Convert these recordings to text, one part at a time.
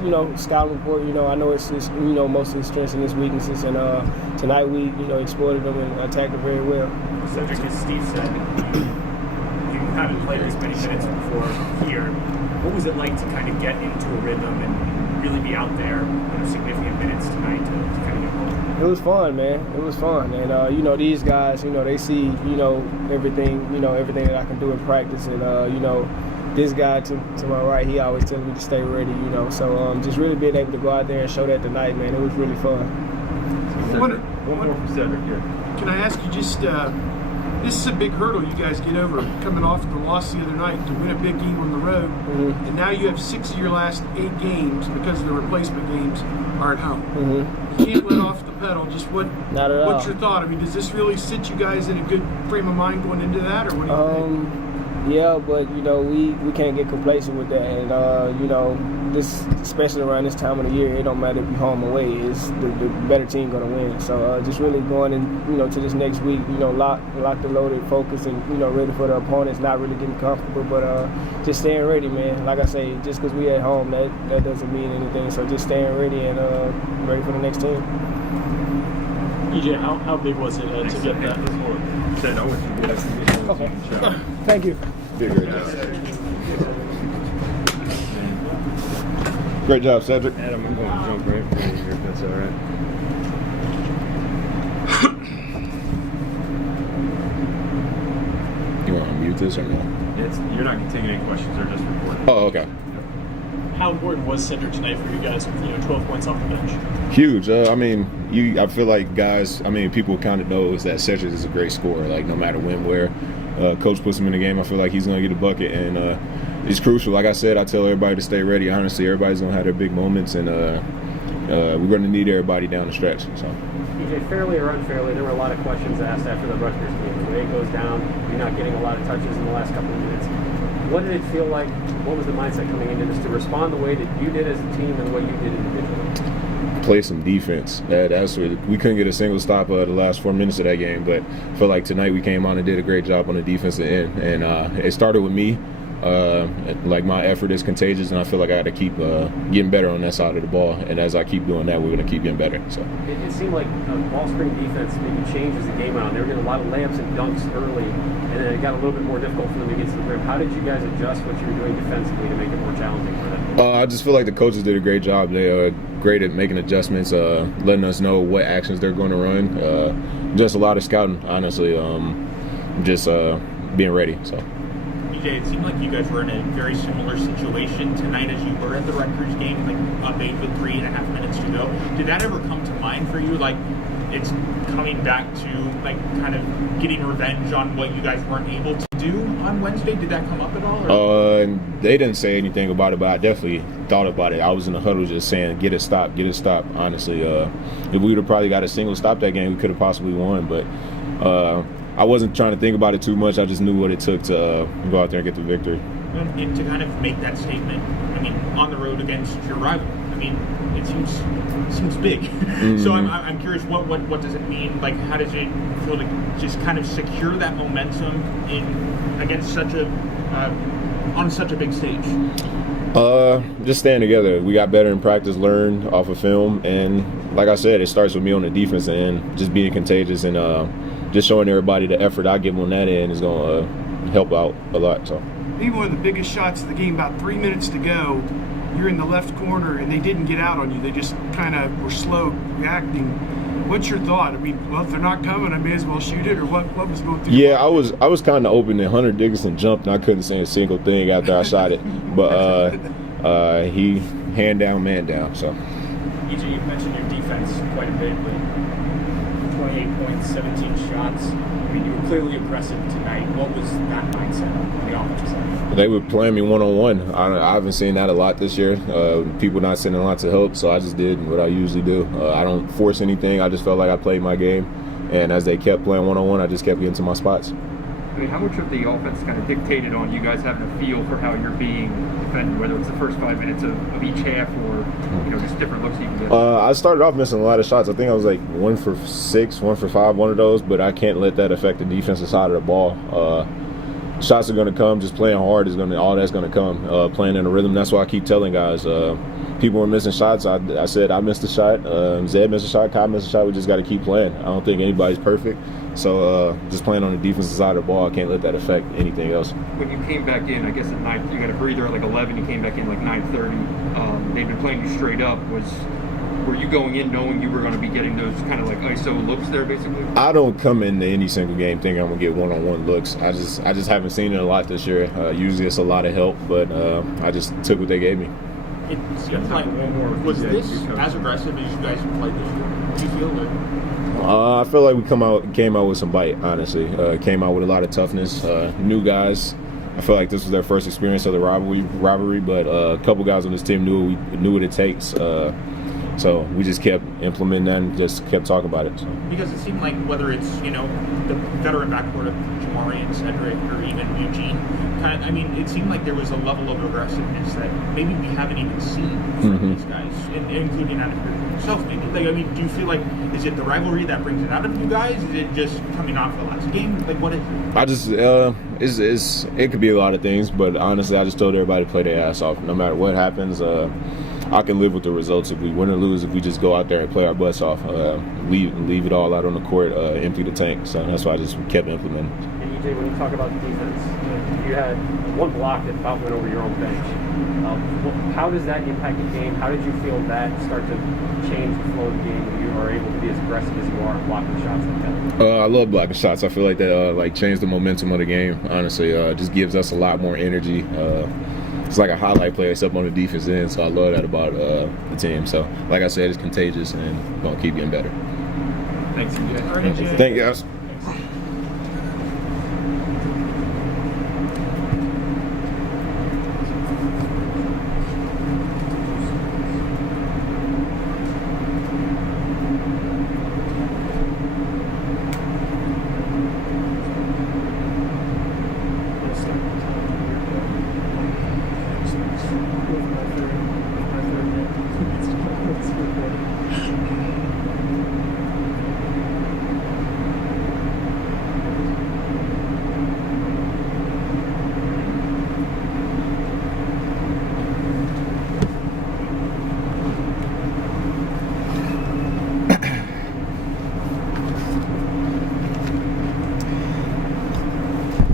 just, scouting report. I know it's most of his strengths and his weaknesses, and tonight we, exploited them and attacked it very well. Cedric, as Steve said, you haven't played as many minutes before here. What was it like to kind of get into a rhythm and really be out there, significant minutes tonight to kind of get home? It was fun, man. It was fun, and these guys, they see, everything, everything that I can do in practice, and this guy to my right, he always telling me to stay ready, So just really being able to go out there and show that tonight, man, it was really fun. One more from Cedric here. Can I ask you just, this is a big hurdle you guys get over, coming off the loss the other night to win a big game on the road, and now you have 6 of your last 8 games, because of the replacement games, are at home. You can't let off the pedal. Just what's your thought? I mean, does this really sit you guys in a good frame of mind going into that, or what do you think? Yeah, but we can't get complacent with that, and this, especially around this time of the year, it don't matter if you're home or away. It's the better team gonna win. So just really going in, to this next week, lock the loaded, focus, and ready for the opponents. Not really getting comfortable, but just staying ready, man. Like I say, just because we at home, that doesn't mean anything. So just staying ready and ready for the next team. EJ, how big was it to get that? Okay. Thank you. Great job, Cedric. Adam, I'm going to jump right in front of you here, if that's all right. You want to mute this or no? You're not taking any questions, they're just recording. Oh, okay. How important was Cedric tonight for you guys with 12 points off the bench? Huge. I feel like guys, people kind of knows that Cedric is a great scorer. Like, no matter when, where, coach puts him in the game, I feel like he's going to get a bucket, and it's crucial. Like I said, I tell everybody to stay ready. Honestly, everybody's going to have their big moments, and we're going to need everybody down the stretch. So. EJ, fairly or unfairly, there were a lot of questions asked after the Rutgers game. The way it goes down, you're not getting a lot of touches in the last couple of minutes. What did it feel like? What was the mindset coming into this to respond the way that you did as a team and the way you did individually? Play some defense. That's what, we couldn't get a single stop the last 4 minutes of that game, but I feel like tonight we came on and did a great job on the defensive end. And it started with me. Like, my effort is contagious, and I feel like I got to keep getting better on that side of the ball. And as I keep doing that, we're going to keep getting better. So it seemed like ball screen defense maybe changed as the game went on. They were getting a lot of layups and dunks early, and then it got a little bit more difficult for them to get to the rim. How did you guys adjust what you were doing defensively to make it more challenging for them? I just feel like the coaches did a great job. They are great at making adjustments, letting us know what actions they're going to run. Just a lot of scouting, honestly. Just being ready. So. EJ, it seemed like you guys were in a very similar situation tonight as you were at the Rutgers game, like up 8 with 3.5 minutes to go. Did that ever come to mind for you? Like, it's coming back to, like, kind of getting revenge on what you guys weren't able to do on Wednesday? Did that come up at all? Or? They didn't say anything about it, but I definitely thought about it. I was in the huddle just saying, get it stopped, honestly. If we would have probably got a single stop that game, we could have possibly won, but I wasn't trying to think about it too much. I just knew what it took to go out there and get the victory. And to kind of make that statement, on the road against your rival, it seems big. So I'm curious, what does it mean? Like, how does it feel to just kind of secure that momentum against on such a big stage? Just staying together. We got better in practice, learned off of film, and like I said, it starts with me on the defense end, just being contagious and just showing everybody the effort I give on that end is going to help out a lot. So, Even one of the biggest shots of the game, about 3 minutes to go, you're in the left corner and they didn't get out on you. They just kind of were slow reacting. What's your thought? Well, if they're not coming, I may as well shoot it, or what was going through? Yeah, I was kind of open, and Hunter Dickinson jumped, and I couldn't say a single thing after I shot it. But he hand down, man down. So. EJ, you mentioned your defense quite a bit, but 28 points, 17 shots. You were clearly impressive tonight. What was that mindset on the offensive side? They were playing me one-on-one. I haven't seen that a lot this year. People not sending lots of help, so I just did what I usually do. I don't force anything. I just felt like I played my game. And as they kept playing one-on-one, I just kept getting to my spots. How much of the offense kind of dictated on you guys having a feel for how you're being defended, whether it's the first 5 minutes of each half or just different looks you can get? I started off missing a lot of shots. I think I was like 1 for 6, 1 for 5, one of those, but I can't let that affect the defensive side of the ball. shots are going to come. Just playing hard is all that's going to come. Playing in a rhythm. That's why I keep telling guys. People were missing shots. I said I missed a shot. Zed missed a shot. Kai missed a shot. We just got to keep playing. I don't think anybody's perfect. So just playing on the defensive side of the ball, I can't let that affect anything else. When you came back in, I guess at 9, you got a breather at like 11. You came back in like 9:30. They've been playing you straight up. Were you going in knowing you were going to be getting those kind of like ISO looks there, basically? I don't come into any single game thinking I'm going to get one-on-one looks. I just haven't seen it a lot this year. Usually it's a lot of help, but I just took what they gave me. It seems like, was this as aggressive as you guys played this year? Do you feel it? I feel like we came out with some bite, honestly. Came out with a lot of toughness. New guys. I feel like this was their first experience of the rivalry, but a couple guys on this team knew what it takes. So we just kept implementing that and just kept talking about it. So. Because it seemed like whether it's, the veteran backcourt of Jamari and Cedric or even Eugene, it seemed like there was a level of aggressiveness that maybe we haven't even seen from these guys, including out of yourself maybe. Do you feel like, is it the rivalry that brings it out of you guys? Is it just coming off the last game? What is it? I just, it could be a lot of things, but honestly, I just told everybody to play their ass off. No matter what happens, I can live with the results if we win or lose. If we just go out there and play our butts off, leave it all out on the court, empty the tank. So that's why I just kept implementing. And EJ, when you talk about defense, you had one block that about went over your own bench. How does that impact the game? How did you feel that start to change the flow of the game when you are able to be as aggressive as you are blocking shots like that? I love blocking shots. I feel like that changed the momentum of the game. Honestly, just gives us a lot more energy. It's like a highlight play except on the defense end, so I love that about the team. So, like I said, it's contagious and going to keep getting better. Thanks, EJ. Thank you, guys.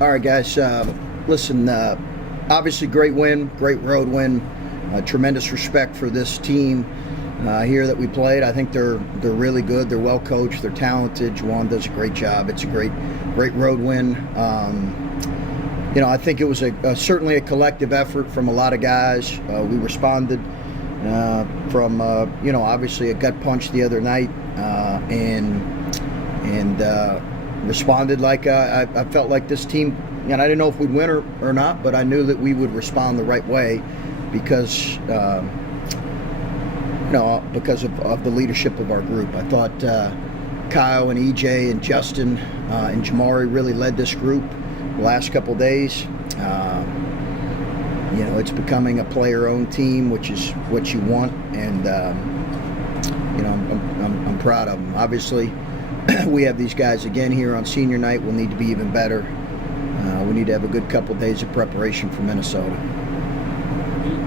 All right, guys. Listen, obviously great win, great road win. Tremendous respect for this team here that we played. I think they're really good. They're well coached. They're talented. Juwan does a great job. It's a great road win. I think it was certainly a collective effort from a lot of guys. We responded from obviously a gut punch the other night, and responded like I felt like this team, and I didn't know if we'd win or not, but I knew that we would respond the right way because of the leadership of our group. I thought Kyle and EJ and Justin and Jamari really led this group the last couple days. It's becoming a player-owned team, which is what you want, and I'm proud of them. Obviously, we have these guys again here on senior night. We'll need to be even better. We need to have a good couple days of preparation for Minnesota.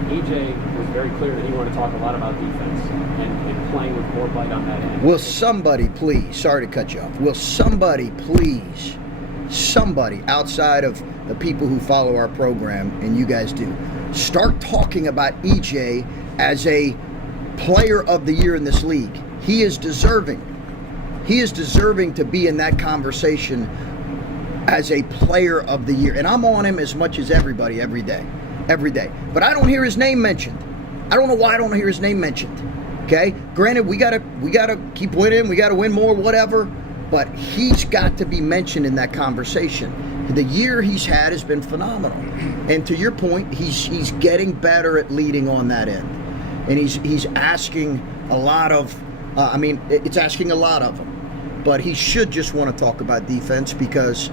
EJ was very clear that he wanted to talk a lot about defense and playing with more bite on that end. Will somebody please, sorry to cut you off, will somebody please, outside of the people who follow our program, and you guys do, start talking about EJ as a player of the year in this league. He is deserving. He is deserving to be in that conversation as a player of the year. And I'm on him as much as everybody every day. But I don't hear his name mentioned. I don't know why I don't hear his name mentioned. Okay? Granted, we gotta keep winning, we gotta win more, whatever. But he's got to be mentioned in that conversation. The year he's had has been phenomenal. And to your point, he's getting better at leading on that end. And he's asking a lot of it's asking a lot of him. But he should just want to talk about defense because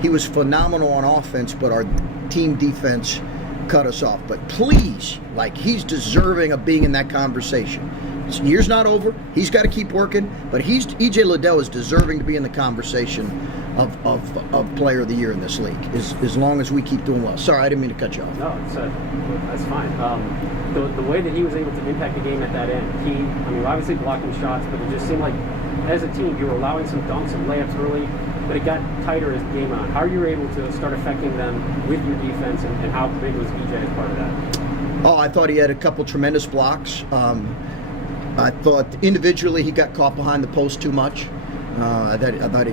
he was phenomenal on offense, but our team defense cut us off. But please, he's deserving of being in that conversation. His year's not over. He's got to keep working, but EJ Liddell is deserving to be in the conversation of Player of the Year in this league, as long as we keep doing well. Sorry, I didn't mean to cut you off. No, that's fine. The way that he was able to impact the game at that end, obviously blocking shots, but it just seemed like as a team you were allowing some dunks and layups early, but it got tighter as the game went on. How are you able to start affecting them with your defense, and how big was EJ as part of that? Oh, I thought he had a couple tremendous blocks. I thought individually he got caught behind the post too much. I thought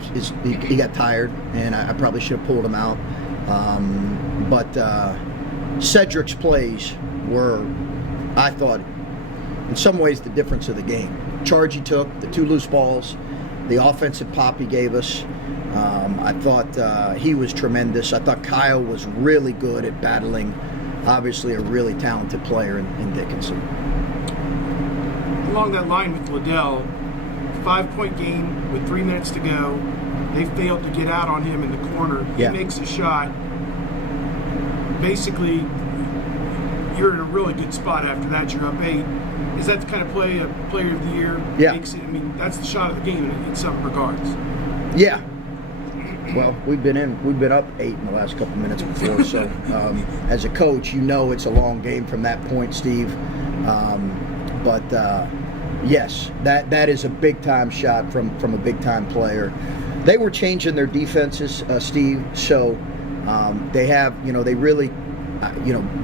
he got tired, and I probably should have pulled him out. But Cedric's plays were, I thought, in some ways the difference of the game. Charge he took, the 2 loose balls, the offensive pop he gave us. I thought he was tremendous. I thought Kyle was really good at battling, obviously a really talented player in Dickinson. Along that line with Liddell, 5-point game with 3 minutes to go. They failed to get out on him in the corner. He makes a shot. Basically, you're in a really good spot after that. You're up 8. Is that the kind of play a Player of the Year makes it? That's the shot of the game in some regards. Yeah. Well, we've been up 8 in the last couple minutes before. So, as a coach, it's a long game from that point, Steve. But yes, that is a big time shot from a big time player. They were changing their defenses, Steve. So they really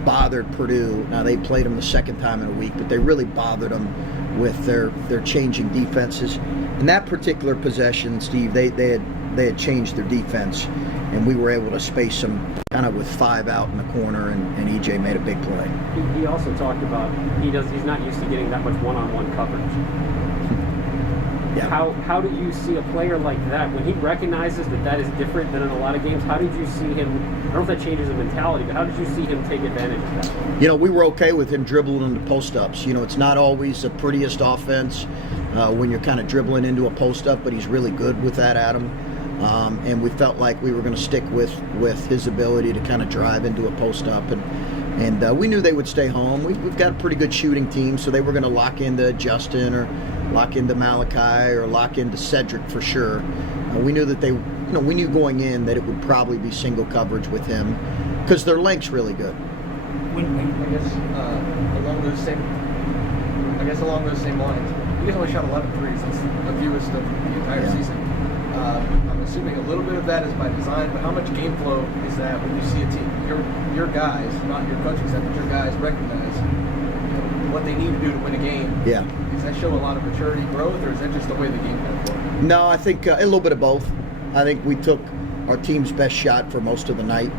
bothered Purdue. Now they played them the second time in a week, but they really bothered them with their changing defenses. In that particular possession, Steve, they had changed their defense, and we were able to space them kind of with 5 out in the corner, and EJ made a big play. He also talked about he's not used to getting that much one-on-one coverage. Yeah. How do you see a player like that when he recognizes that is different than in a lot of games? How did you see him? I don't know if that changes the mentality, but how did you see him take advantage of that? We were okay with him dribbling into post-ups. It's not always the prettiest offense when you're kind of dribbling into a post-up, but he's really good with that, Adam. And we felt like we were going to stick with his ability to kind of drive into a post-up, and we knew they would stay home. We've got a pretty good shooting team, so they were going to lock into Justin or lock into Malachi or lock into Cedric for sure. We knew that we knew going in that it would probably be single coverage with him because their length's really good. Along those same lines, you guys only shot 11 threes. That's the fewest of the entire season. I'm assuming a little bit of that is by design, but how much game flow is that when you see a team, your guys, not your coaching staff, but your guys recognize what they need to do to win a game? Yeah. Does that show a lot of maturity, growth, or is that just the way the game kind of works? No, I think a little bit of both. I think we took our team's best shot for most of the night.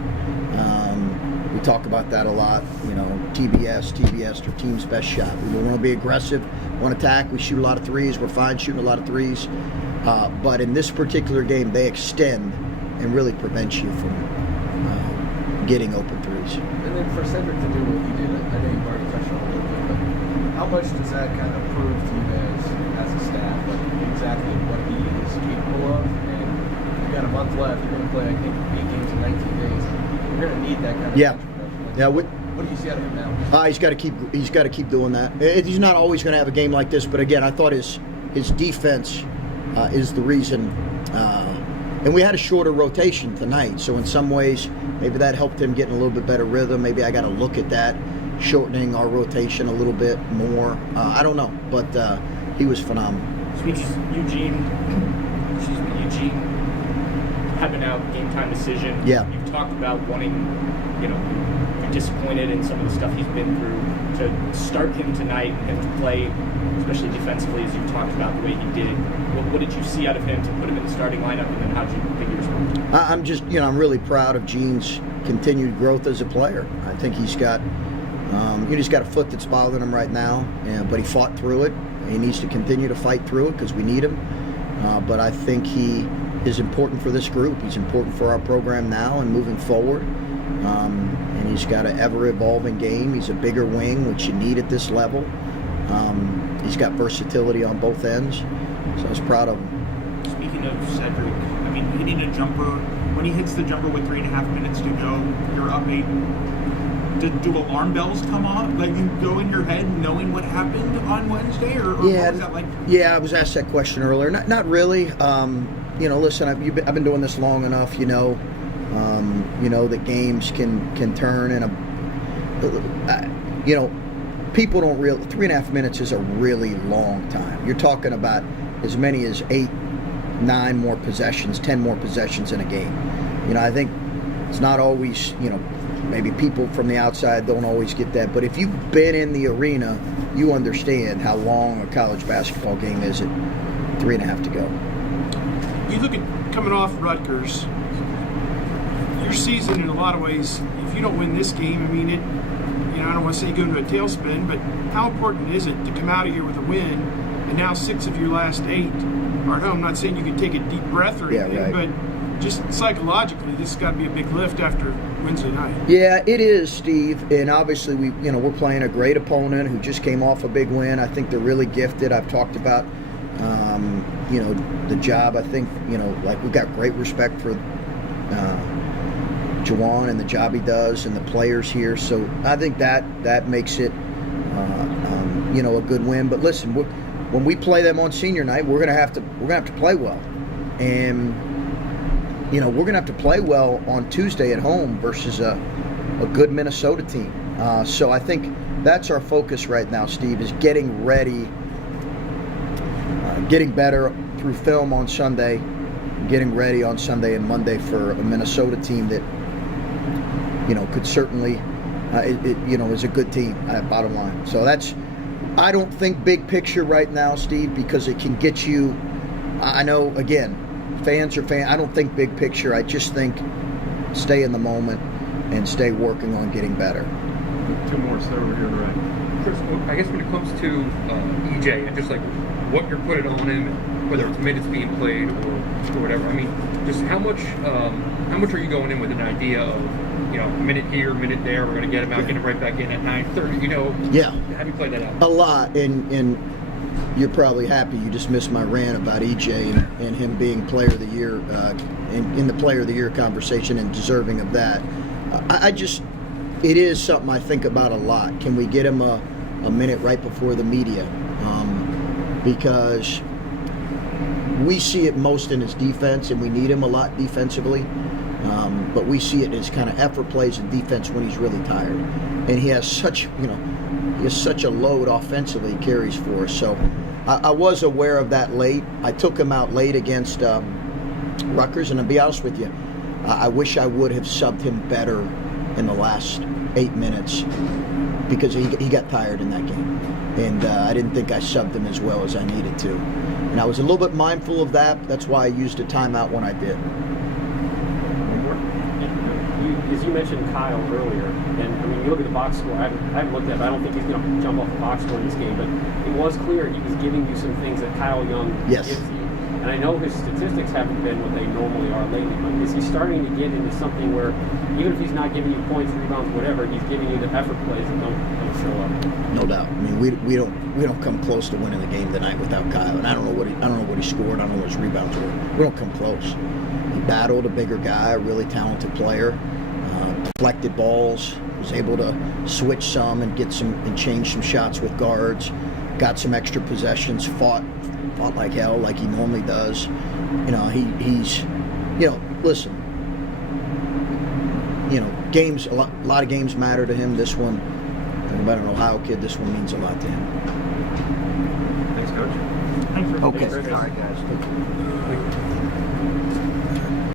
We talk about that a lot, TBS, or team's best shot. We want to be aggressive, want to attack. We shoot a lot of threes. We're fine shooting a lot of threes. But in this particular game, they extend and really prevent you from getting open threes. And then for Cedric to do what he did, I know you've already touched on it a little bit, but how much does that kind of prove to you guys as a staff, like exactly what he is capable of? And you got a month left. You're going to play, I think, 8 games in 19 days. You're going to need that kind of production. What do you see out of him now? He's got to keep doing that. He's not always going to have a game like this, but again, I thought his defense is the reason. And we had a shorter rotation tonight, so in some ways, maybe that helped him get in a little bit better rhythm. Maybe I got to look at that, shortening our rotation a little bit more. I don't know, but he was phenomenal. Eugene having out game time decision. Yeah. You've talked about wanting, you're disappointed in some of the stuff he's been through. To start him tonight and to play, especially defensively, as you talked about the way he did. What did you see out of him to put him in the starting lineup, and then how did you think he responded? I'm just, I'm really proud of Gene's continued growth as a player. I think he's got a foot that's bothering him right now, but he fought through it. He needs to continue to fight through it because we need him. But I think he is important for this group. He's important for our program now and moving forward. And he's got an ever-evolving game. He's a bigger wing, which you need at this level. He's got versatility on both ends, so I was proud of him. Speaking of Cedric, hitting a jumper, when he hits the jumper with 3.5 minutes to go, you're up 8. Do alarm bells come on? Like, you go in your head knowing what happened on Wednesday, or what was that like? Yeah, I was asked that question earlier. Not really. listen, I've been doing this long enough, that games can turn in people don't realize 3.5 minutes is a really long time. You're talking about as many as 8, 9 more possessions, 10 more possessions in a game. I think it's not always, maybe people from the outside don't always get that, but if you've been in the arena, you understand how long a college basketball game is at 3.5 to go. You look at coming off Rutgers, your season in a lot of ways, if you don't win this game, I don't want to say you go into a tailspin, but how important is it to come out of here with a win, and now 6 of your last 8 are at home? I'm not saying you can take a deep breath or anything, but just psychologically, this has got to be a big lift after Wednesday night. Yeah, it is, Steve. And obviously, we're playing a great opponent who just came off a big win. I think they're really gifted. I've talked about, the job. I think, we've got great respect for Juwan and the job he does and the players here. So I think that makes it, a good win. But listen, when we play them on senior night, we're gonna have to play well, and we're gonna have to play well on Tuesday at home versus a good Minnesota team. So I think that's our focus right now, Steve, is getting ready, getting better through film on Sunday, getting ready on Sunday and Monday for a Minnesota team that could certainly is a good team at bottom line. So I don't think big picture right now, Steve, because it can get you. I know, again, fans are fans. I don't think big picture. I just think stay in the moment and stay working on getting better. 2 more, start over here on the right. Chris, I guess when it comes to EJ and just like what you're putting on him, whether it's minutes being played or whatever, just how much are you going in with an idea of, minute here, minute there, we're going to get him out, get him right back in at 9:30, Yeah. Have you played that out? A lot, and you're probably happy you just missed my rant about EJ and him being player of the year, in the player of the year conversation and deserving of that. It is something I think about a lot. Can we get him a minute right before the media? Because we see it most in his defense, and we need him a lot defensively. But we see it as kind of effort plays and defense when he's really tired, and he has such a load offensively he carries for us. So I was aware of that late. I took him out late against Rutgers, and to be honest with you, I wish I would have subbed him better in the last 8 minutes because he got tired in that game, and I didn't think I subbed him as well as I needed to, and I was a little bit mindful of that. That's why I used a timeout when I did. As you mentioned Kyle earlier, and you look at the box score, I haven't looked at it, but I don't think he's going to jump off the box score in this game, but it was clear he was giving you some things that Kyle Young gives you. And I know his statistics haven't been what they normally are lately, but is he starting to get into something where even if he's not giving you points, rebounds, whatever, he's giving you the effort plays that don't show up? No doubt. We don't come close to winning the game tonight without Kyle, and I don't know what he scored. I don't know what his rebounds were. We don't come close. He battled a bigger guy, a really talented player. Deflected balls, was able to switch some and get some and change some shots with guards, got some extra possessions, fought like hell like he normally does. He's listen, games, a lot of games matter to him. This one, about an Ohio kid, this one means a lot to him. Thanks, Coach. Thanks for Okay. All right, guys.